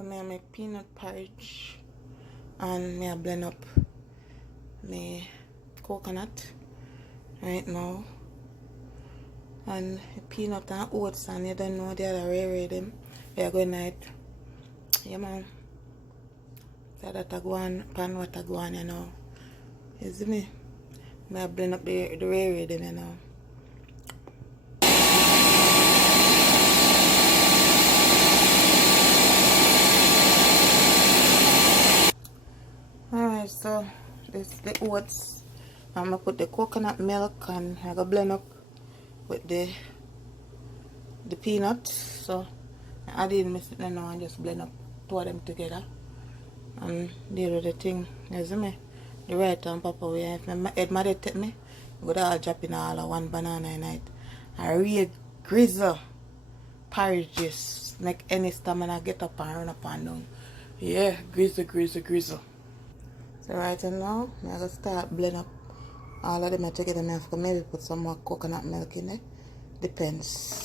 So I make peanut porridge and I blend up my coconut right now. And peanut and oats, and you don't know the other rare them. We are going to yeah man. So that I go on pan what I go on, you know. You see me? I blend up the rare them, you know. Alright, so this is the oats. I'm gonna put the coconut milk and I'm gonna blend up with the peanut. So I didn't miss it now and just blend up two of them together and deal with the thing. You see me? The right and papa way. If my head might take me, I would all drop in all of one banana a night. I real grizzle porridge just make any stamina get up and run up and down. Yeah, grizzle. So right now, I'm going to start blend up all of them together. I have to maybe put some more coconut milk in it. Depends.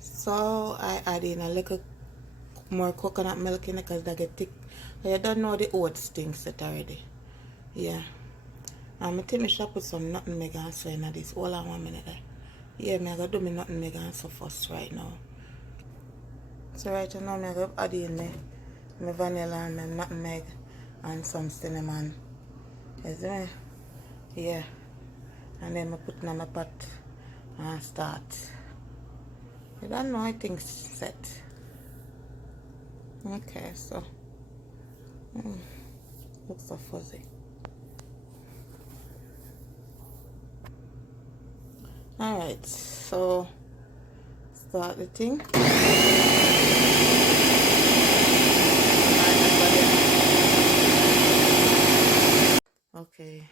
So I add in a little more coconut milk in it because they get thick. But you don't know the oats things set already. Yeah. I think I should put some nutmeg and so in this. Hold on 1 minute there. Yeah, I'm going to do my nutmeg and so first right now. So right now I'm going to add in my vanilla and my nutmeg and some cinnamon. You see me? Yeah. And then I put it in my pot and start. You don't know, I think set. Okay, so looks so fuzzy. Alright, so start the thing. Okay.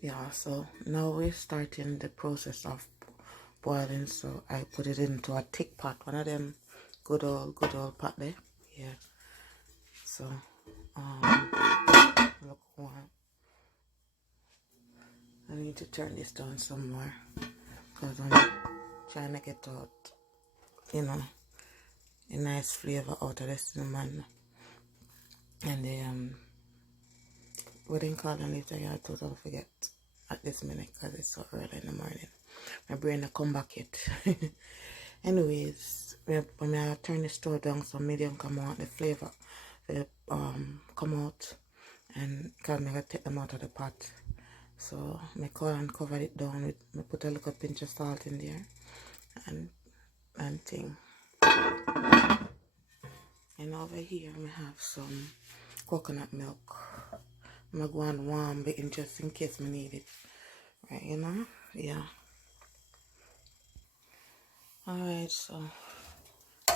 Yeah, so now we're starting the process of boiling. So I put it into a thick pot, one of them good old pot there. Yeah. So look warm. I need to turn this down some more because I'm trying to get out, you know, a nice flavor out of the cinnamon and the what they call them later. I totally forget at this minute because it's so early in the morning. My brain will come back yet. Anyways, when I turn the stove down so medium come out, the flavor will come out, and because I'm going to take them out of the pot. So I call and cover it down with, I put a little pinch of salt in there and thing. And over here I have some coconut milk. I'm going to go and warm it just in case I need it. Right, you know? Yeah. Alright, so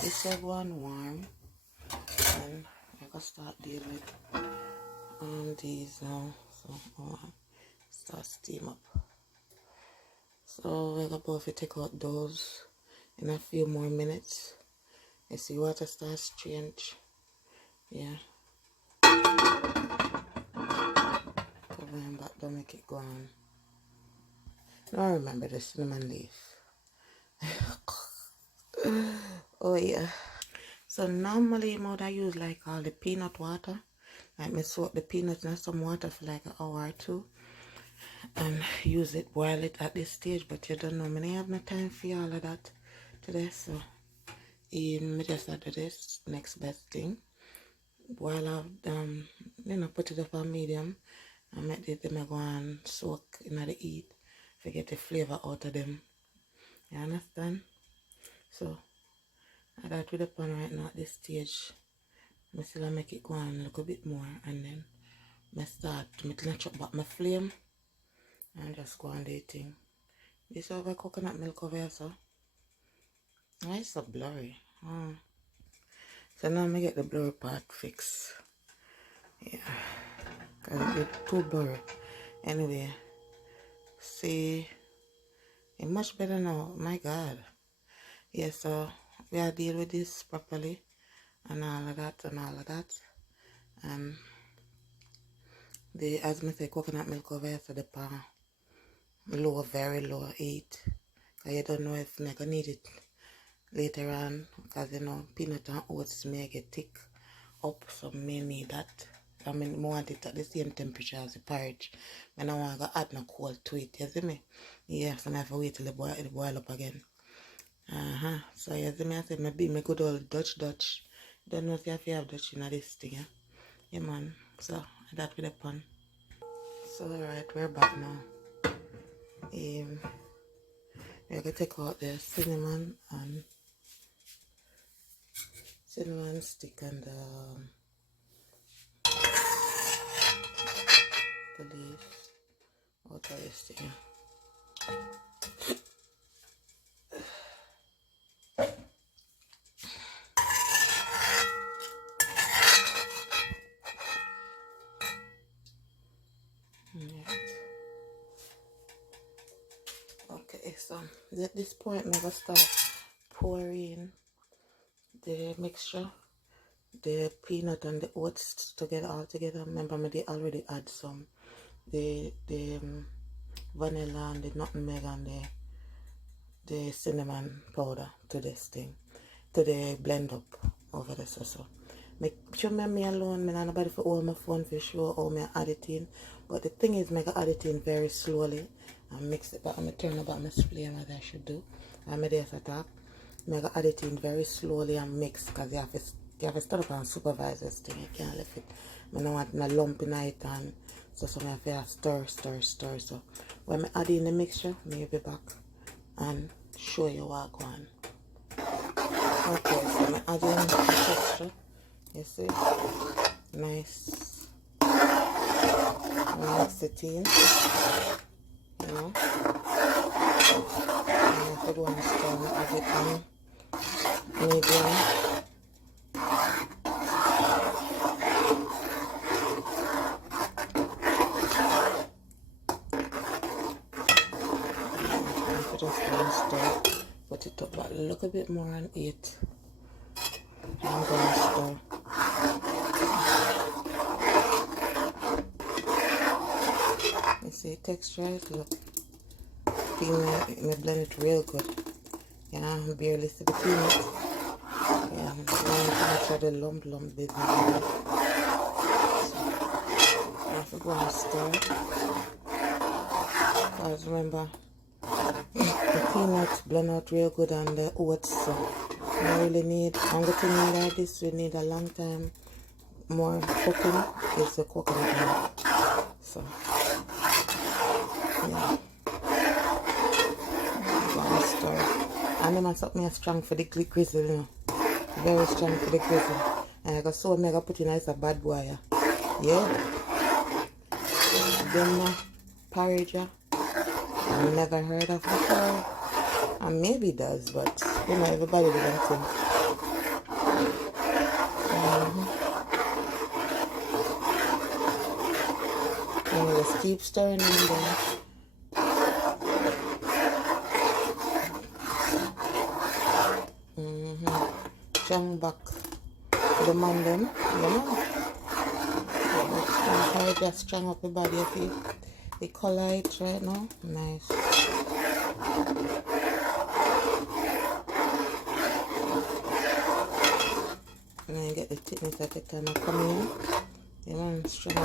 this is one warm. And I can start dealing with these now. So start steam up. So we're about to take out those in a few more minutes. You see water starts to change. Yeah. Covering back, don't make it go on. Now remember the cinnamon leaf. Oh yeah. So normally I use like all the peanut water. Like me soak the peanuts in some water for like an hour or two. And use it, boil it at this stage, but you don't know, I have no time for all of that today, so me just do this next best thing. Boil out, put it up on medium and make them go and soak in the heat to get the flavor out of them. You understand? So I that with the pan right now at this stage. I still make it go on a little bit more, and then I start to chop back my flame and just go on the thing. This over coconut milk over here, so it's so blurry. So now I get the blurry part fixed. Yeah, because it's too blurry. Anyway, see, it's much better now. My God. Yeah, so we are deal with this properly and all of that. The, as I say, coconut milk over here, so the pan low, very low heat. Because you don't know if I'm gonna need it later on, because you know peanut and oats may get thick up, so may need that. I mean, I want it at the same temperature as the porridge. I don't want to add no cold to it, you see me? Yes, and I have to wait till it boil up again. So you see me, I said, maybe my good old Dutch. Don't know if you have Dutch in this thing, yeah? Yeah, man. So, that with the pan. So, alright, we're back now. We're going to take out the cinnamon stick and the leaf out of this thing. Okay, so at this point, I'm going to start pouring the mixture, the peanut and the oats together all together. Remember, I already add some the vanilla and the nutmeg and the cinnamon powder to this thing, to the blend up over this also. Make sure me alone, me not nobody for hold my phone for sure how me add it in. But the thing is, make add it in very slowly and mix it back. I'm turn about my explain what I should do. I'm there to talk. Make add it in very slowly and mix, because you have to start up and supervise this thing. You can't leave it. I don't want no lump in it, and so I have to stir. So when I add in the mixture, me be back and show you what I want. Okay, so I'm adding the texture. You see? Nice. Mix it in. You know? And I have to go and stir and add it on medium. I just going to stir. Put it up a little bit more and eat. I'm going to stir. You see texture it? Look. Me blend it real good. Yeah, I barely see the peanut. Yeah, I'm going to make sure the lump business. So, I have to go and stir. Because remember, the peanuts blend out real good and the oats. So I really need, I'm going to need like this, we need a long time more cooking, is the coconut milk. So, yeah. I'm going to stir. And then I suck me strong for the grizzle, you know. Very strong for the grizzle. And I got so mega put in as a bad boy. Yeah. Then porridge. I never heard of before. And maybe it does, but you know, everybody doesn't think. And we just keep stirring in there. Strong back to the man them, you know. Porridge just strong up the body of it. The color it right now, nice. And then get the thickness at the time of coming in. You know, strong up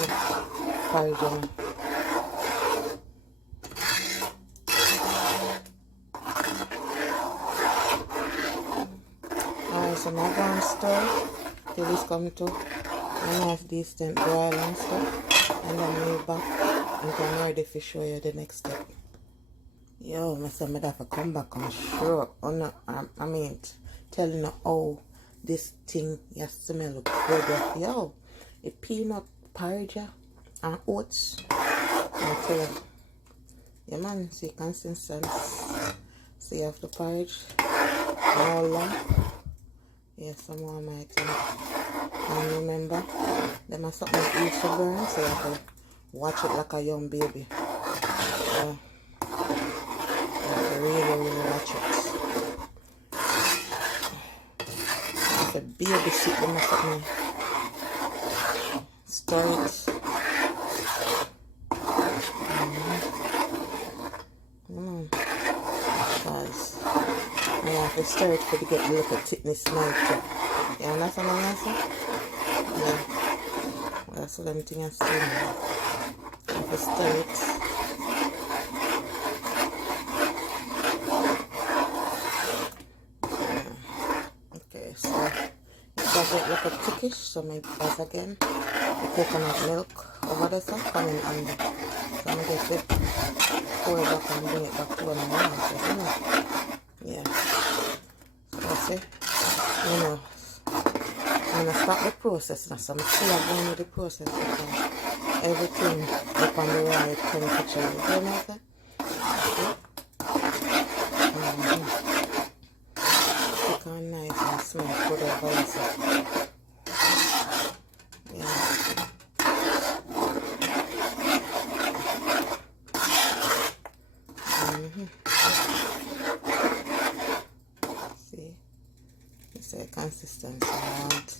the porridge on. Alright, so now I'm going to stir till this comes to a nice decent boil and stuff. And then move back and I'm ready to show you the next step. Yo, I said I have to come back, I'm sure. Oh, no, I mean, telling you how this thing, you smell look good. Yo, a peanut porridge and oats. I tell you, yeah man, see consistency. See after porridge, no lump. Yeah, some more my thing. And remember, them are something to eat for burn, so you have to watch it like a young baby. You have to really watch it. If a baby sit them or something, stir it have to stir it for to get the little thickness now. You understand what I'm saying? Yeah. That's what I'm thinking of stirring. I have to stir it. Okay, so it does get like a thickish, so maybe as again the coconut milk over there, so coming under. So I'm going to pour it back and bring it back to when I want it, you know? Yeah. So that's it. You know, I'm going to start the process now, so I'm still going with the process because everything up on the right temperature. You know what I'm saying? Thick and nice and smell good over yourself. Yeah. See, it's a consistency I want.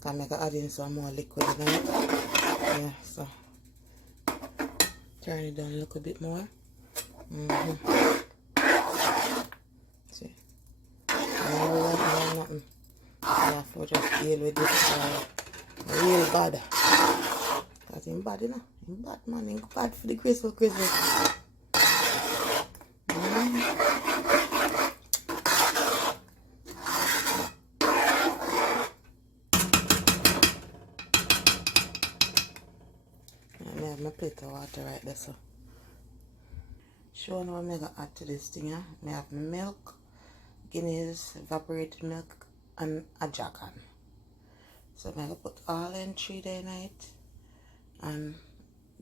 Can make add in some more liquid in it. Yeah, so turn it down a little bit more. See, nothing. I have to just deal with this real bad. Because he's bad, you know. He's bad, man. He's bad for the grizzle. I have my plate of water right there, so. Showing what I'm going to add to this thing, yeah. I have milk, Guinness, evaporated milk, and a jamaican. So I'm going to put all in 3 day night. And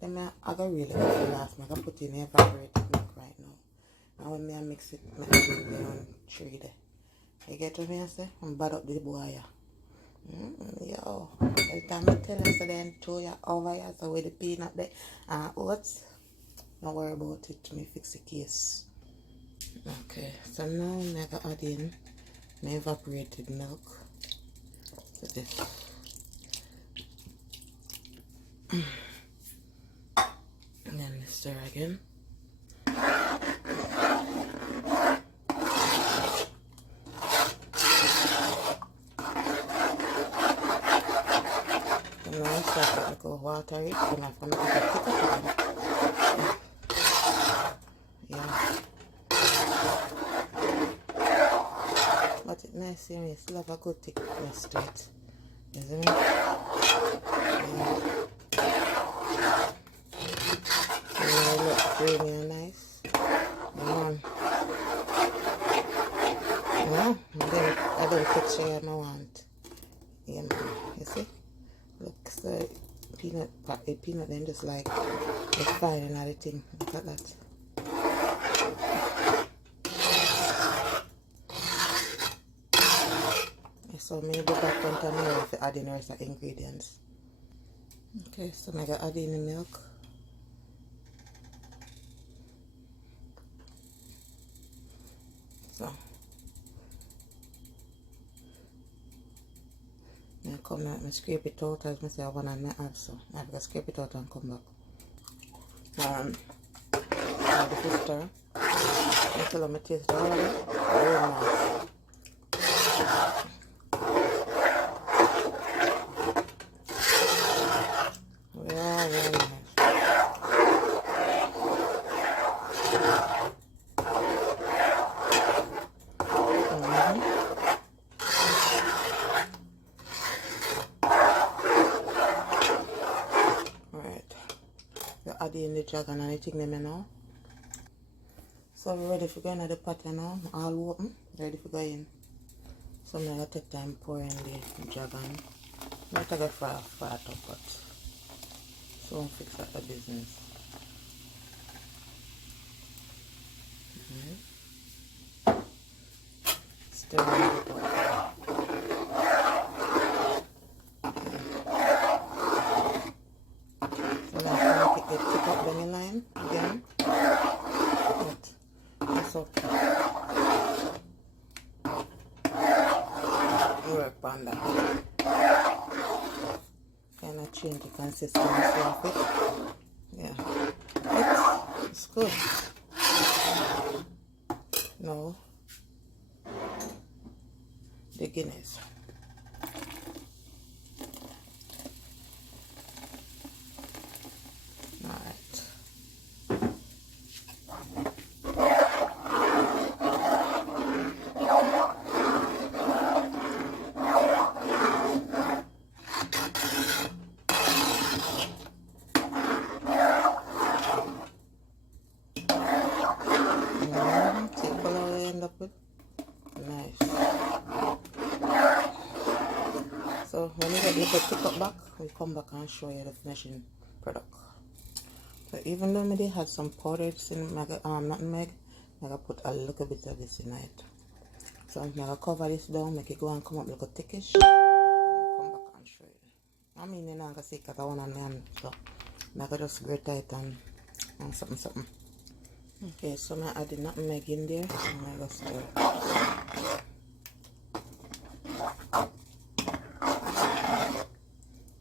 then I go really good for last. I'm going to put in evaporated milk right now. And when I mix it, I do it on 3 day. You get what I say? I'm bad up the boy, yeah. Yo, every time I tell you, so then throw you over here, so with the peanut there and oats, don't worry about it, me fix the case. Okay, so now I'm going to add in my evaporated milk to this. And then stir again. Now I start to go watery, and I'm going to put it again. Yeah. But it's nice, you still have a good thickness to it. Isn't it? Yeah. So now it looks creamy and nice. Yeah, I don't picture what I want. Yeah, man. You see? Look, so peanut then just like the fine and everything. Look at that. So maybe back on time now if you add in the rest of the ingredients. Okay, so I'm going to add in the milk. So I come out and scrape it out as I say I want to add, so I have to scrape it out and come back. Add the stir until I taste all of it. Very nice. Very nice. Add in the jug and anything them now. So we're ready for going to the pot now. All open, ready for going. So I'm gonna take time pouring the jug on. Not take a fry up, but so I'll fix that the business. Stir it up. It took up the line again, but that's okay. Work on that. Kind of change the consistency of it. Yeah, it's good. No, Guinness. Alright. See what color I end up with? Nice. So when you get the thick up back, we come back and show you the finishing product. So even though I had some porridge in nutmeg, I'm gonna put a little bit of this in it. So I'm gonna cover this down, make it go and come up like a thickish. Come back and show you. I mean, you're not gonna see because I want on my hand, so I'm gonna just grate it and something. Okay, so I'm gonna add the nutmeg in there and I'm gonna stir.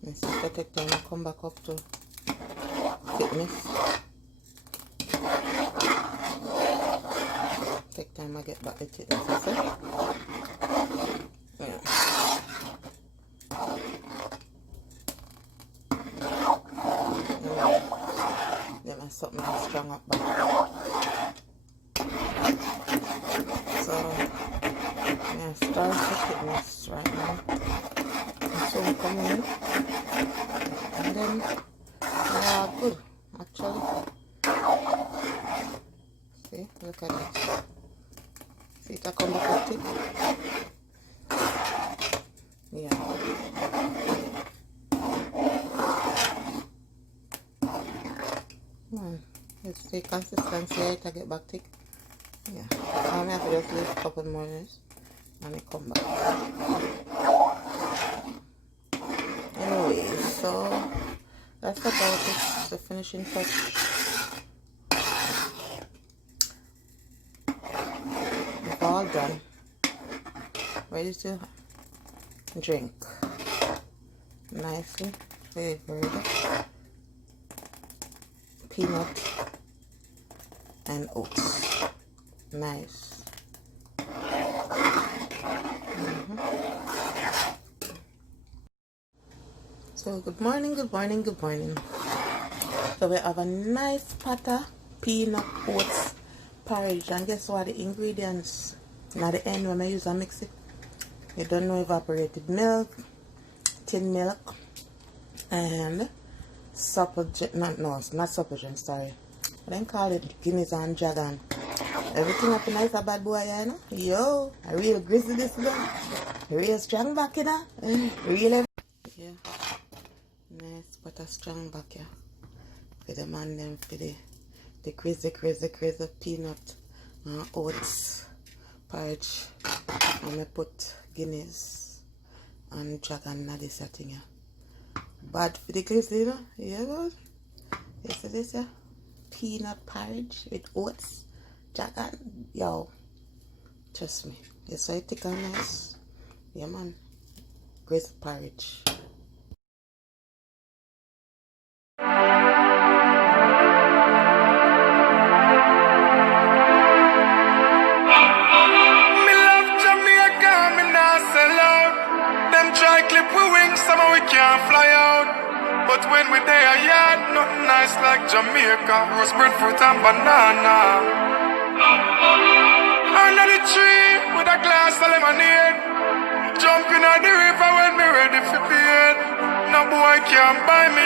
And so I take time to come back up to thickness. Take time to get back the thickness, you see? Yeah. Then I something strong up back. So yeah, start the thickness right now. And so we come in. And then good actually. See, look at it. See it come back thick. Yeah. Let's see consistency right to get back thick. Yeah. I'm gonna have to just leave a couple more minutes and it come back. Anyway, so that's about it. The finishing touch. It's all done. Ready to drink. Nicely flavored. Peanut and oats. Nice. So good morning. So we have a nice pot of peanut oats porridge, and guess what the ingredients at the end when I use a mix it. You don't know, evaporated milk, tin milk, and not supple, sorry. I didn't call it Guinness and Dragon. Everything up nice a bad boy, you know? Yo, a real grizzly this guy. A real strong back, you know? Real. Yeah. Nice, but a strong back, yeah. For the man them, for the crazy peanut oats porridge. And I put Guinness and Dragon in this thing, yeah. Bad for the grizzly, you know? Yeah, good. You see this, yeah? Peanut porridge with oats, Dragon, yo, trust me, it's so thick and nice. Yeah, man, great porridge. Me love Jamaica, me nah sell out. Them try clip we wings, somehow we can't fly out. But when we there, yeah, nothing nice like Jamaica. Roast breadfruit and banana. Under the tree with a glass of lemonade. Jumping at the river when me ready for bed. No boy can buy me